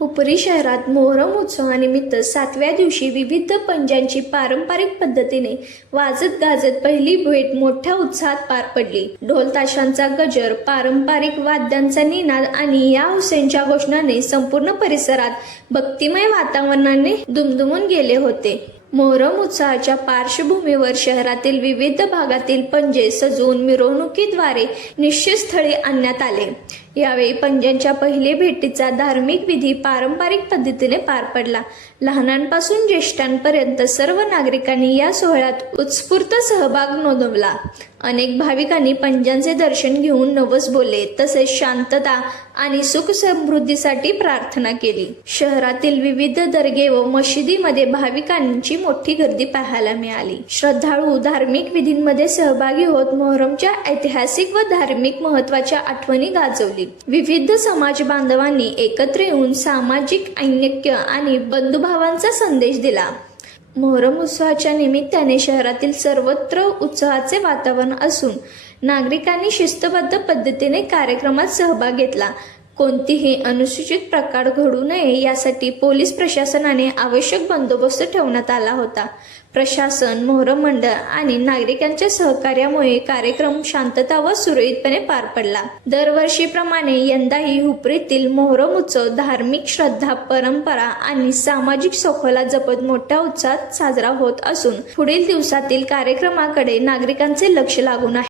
हुपरी शहरात मोहरम उत्सवानिमित्त 7व्या दिवशी विविध पंजांची पारंपरिक पद्धतीने वाजत गाजत पहिली भेट मोठ्या उत्साहात पार पडली। ढोल ताशांचा गजर, पारंपरिक वाद्यांचा निनाद आणि या हुसेनच्या घोषणाने संपूर्ण परिसरात भक्तिमय वातावरणाने दुमदुमून गेले होते। मोहरम उत्सवाच्या पार्श्वभूमीवर शहरातील विविध भागातील पंजे सजवून मिरवणुकीद्वारे निश्चित स्थळी आणण्यात आले। यावेळी पंजांच्या पहिल्या भेटीचा धार्मिक विधी पारंपरिक पद्धतीने पार पडला। लहानांपासून ज्येष्ठांपर्यंत सर्व नागरिकांनी या सोहळ्यात उत्स्फूर्त सहभाग नोंदवला। अनेक भाविकांनी पंजांचे दर्शन घेऊन नवस बोलले, तसेच शांतता आणि सुख समृद्धीसाठी प्रार्थना केली। शहरातील विविध दर्गे व मशिदीमध्ये भाविकांची मोठी गर्दी पाहायला मिळाली। श्रद्धाळू धार्मिक विधींमध्ये सहभागी होत मोहरमच्या ऐतिहासिक व धार्मिक महत्त्वाच्या आठवणी गाजवली। विविध समाज बांधवांनी एकत्र येऊन सामाजिक ऐक्य आणि बंधुभावांचा संदेश दिला। मोहरम उत्सवाच्या निमित्ताने शहरातील सर्वत्र उत्साहाचे वातावरण असून नागरिकांनी शिस्तबद्ध पद्धतीने कार्यक्रमात सहभाग घेतला। कोणतीही अनुचित प्रकार घडू नये यासाठी पोलीस प्रशासनाने आवश्यक बंदोबस्त ठेवण्यात आला होता। प्रशासन, मोहरम मंडळ आणि नागरिकांच्या सहकार्यामुळे कार्यक्रम शांतता व सुरळीतपणे पार पडला। दरवर्षीप्रमाणे यंदाही हुपरीतील मोहरम उत्सव धार्मिक श्रद्धा, परंपरा आणि सामाजिक सौहार्द जपत मोठ्या उत्साहात साजरा होत असून पुढील दिवसातील कार्यक्रमाकडे नागरिकांचे लक्ष लागून आहे।